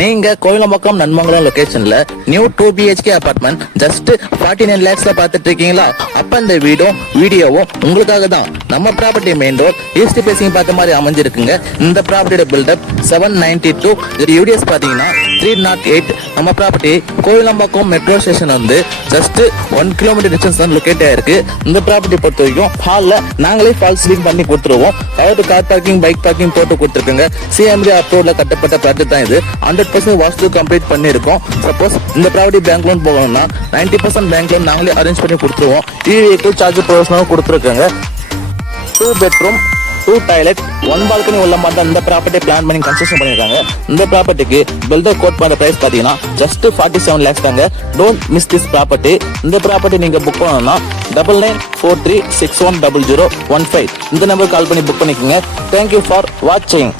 நீங்க கோயிலம்பாக்கம் நன்மங்கலம் லொகேஷன்ல new 2 BHK apartment just 49 lakhsல பாத்துட்டு இருக்கீங்களா? அப்ப இந்த வீடியோவும் உங்களுக்காக தான். நம்ம property main road east facing பார்த்த மாதிரி அமைஞ்சிருக்குங்க. இந்த ப்ராப்பர்ட்டியோட பில்டப் 792. யூடிஎஸ் பாத்தீங்கன்னா 308. நம்ம ப்ராப்பர்ட்டி கோயிலம்பாக்கம் மெட்ரோ ஸ்டேஷன் வந்து ஜஸ்ட் 1 கிலோமீட்டர் டிஸ்டன்ஸ் தான் லொகேட் ஆயிருக்கு. இந்த ப்ராப்பர்ட்டி பொறுத்த வரைக்கும் ஹால்ல நாங்களே ஃபால் சீலிங் பண்ணி கொடுத்துருவோம். அதாவது கார் பார்க்கிங், பைக் பார்க்கிங் போட்டு கொடுத்துருக்கோங்க. சிஎம்டி அப்ரூவ்ல கட்டப்பட்ட ப்ராஜெக்ட் தான் இது. 100% வாஸ்து கம்ப்ளீட் பண்ணிருக்கோம். சப்போஸ் இந்த ப்ராப்பர்ட்டி பேங்க் லோன் போகணும்னா 90% பேங்க் லோன் நாங்களே அரேஞ்ச் பண்ணி கொடுத்துருவோம். வெஹிக்கிள் சார்ஜ் ப்ரொவிஷனும் கொடுத்துருக்காங்க. 2 bedroom 2 டாய்லெட் 1 பால்கனி உள்ள மாதிரி தான் இந்த ப்ராப்பர்ட்டி பிளான் பண்ணி கன்ஸ்ட்ரக்ஷன் பண்ணிருக்காங்க. இந்த ப்ராப்பர்ட்டிக்கு பில்டர் கோட் பண்ண பிரைஸ் பாத்தீங்கன்னா ஜஸ்ட் 47 lakhs தாங்க. Don't miss this property. இந்த ப்ராப்பர்ட்டி நீங்க புக் பண்ணணும்னா 9943610015 இந்த நம்பர் கால் பண்ணி புக் பண்ணிக்கோங்க. தேங்க்யூ ஃபார் வாட்சிங்.